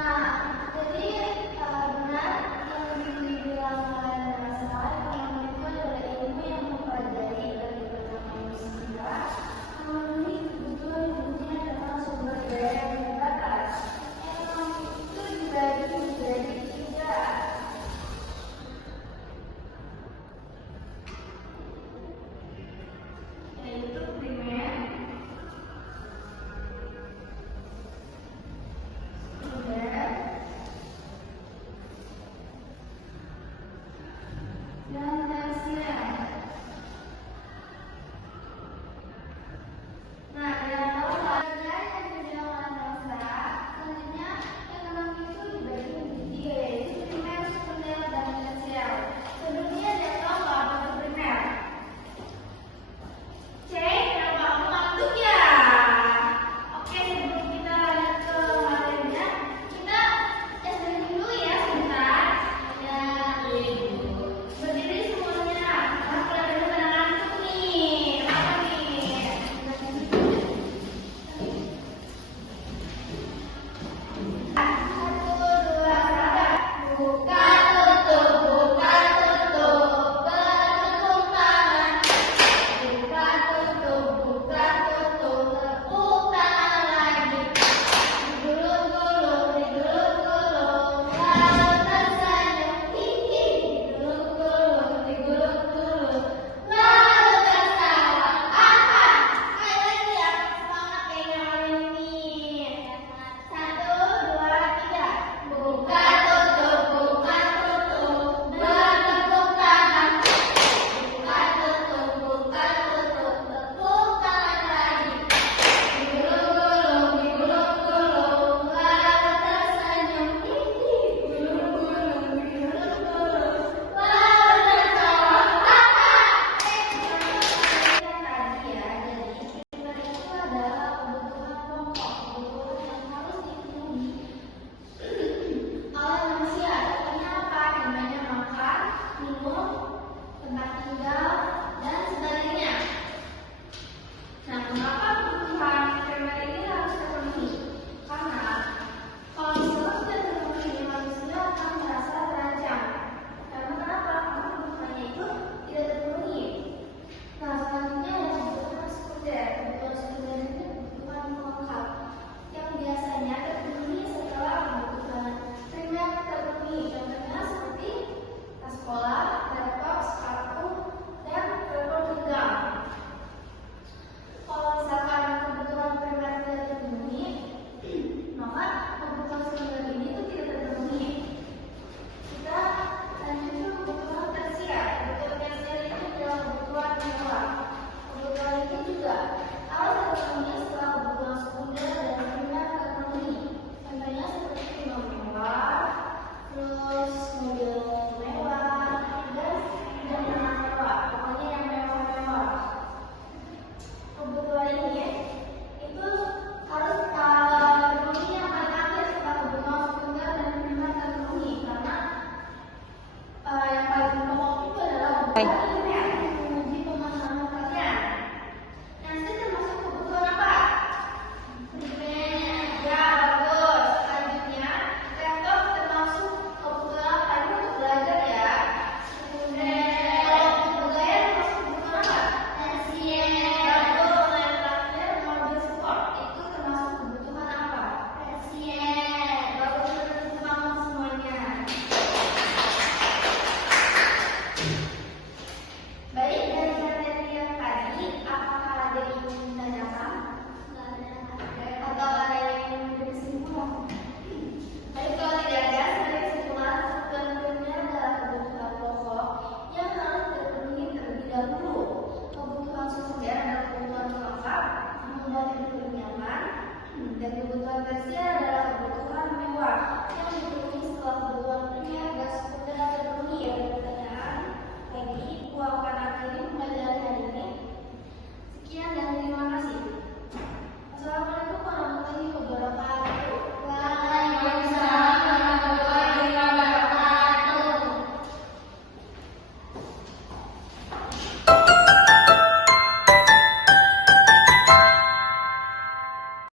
Nah, jadi benar yang dibilang oleh Nasa, ekonomi itu adalah ilmu yang mempelajari bagaimana manusia memenuhi kebutuhan dunia dengan sumber daya yang terbatas. Ekonomi itu dibagi menjadi 3, yaitu primer, dan tersier. Nah, yang tahu pelajaran yang dibilang oleh Nasa, selanjutnya ekonomi itu dibagi menjadi 3, yaitu primer, sekunder, dan tersier. Sebelumnya dia tahu nggak apa itu primer? Kenapa kamu ngantuk ya? Oke, sebelum kita lanjut ke materinya, kita stretching dulu ya sebentar. Ya, ibu. Berdiri semuanya. Mas kelihatannya pada ngantuk nih. Kenapa nih? Satu, dua, tiga. Buka tutup, buka tutup. Bertepuk tangan. Buka tutup, tepuk tangan lagi. Digulung-gulung, digulung-gulung, lalu tersenyum, hihi. Digulung-gulung, lalu tertawa. Aha, ayo lagi ya, semangat kayaknya hari ini. 1, 2, 3. Buka tutup, bertepuk tangan. Buka tutup, tepuk tangan lagi. Digulung-gulung, digulung-gulung, lalu tersenyum, hihi. Digulung-gulung, lalu tertawa. Haha. Tadi ya, jadi primer itu adalah kebutuhan pokok, kebutuhan yang harus dipenuhi oleh manusia. Contohnya apa? Namanya makan, minum, tempat tinggal, dan sebagainya. Nah, mengapa kebutuhan primer ini harus terpenuhi? Karena kalau misalnya sudah terpenuhi, manusia akan merasa terancam. Karena kenapa? Karena kebutuhannya itu tidak terpenuhi. Nah, selanjutnya ada kebutuhan sekunder. Kebutuhan sekunder itu kebutuhan pelengkap yang biasanya terpenuhi setelah kebutuhan primer terpenuhi. Contohnya seperti tas sekolah, laptop, sepatu, dan telepon genggam. Kalau misalkan kebutuhan primer tidak terpenuhi, maka kebutuhan sekunder ini itu tidak terpenuhi. Kita lanjut ke kebutuhan tersier. Kebutuhan tersier itu adalah kebutuhan mewah. Kebutuhan ini juga harus terpenuhi setelah kebutuhan sekunder dan primer terpenuhi. Contohnya seperti rumah mewah, terus mobil mewah, dan jam-jam mewah. Pokoknya yang mewah-mewah. Kebutuhan ini itu harus terpenuhi yang paling akhir setelah kebutuhan sekunder dan primer terpenuhi, karena yang paling pokok itu adalah kebutuhan primer menguji pemahaman kalian. Nah, itu termasuk kebutuhan apa? Primer. Ya, bagus. Selanjutnya, laptop termasuk kebutuhan apa? Ini untuk belajar ya. Sekunder. Kalau untuk bergaya termasuk kebutuhan apa? Tersier. Bagus. Yang terakhir, mobil sport. Itu termasuk kebutuhan apa? Tersier. Bagus, semangat semuanya. Baik, dari materi yang tadi, apakah ada yang ingin ditanyakan? Atau ada yang ingin memberi kesimpulan? Baik, kalau tidak ada, sebagai kesimpulan, kebutuhan primer adalah kebutuhan pokok yang harus terpenuhi terlebih dahulu. Kebutuhan sekunder adalah kebutuhan pelengkap, kemudian hidup nyaman, dan kebutuhan tersier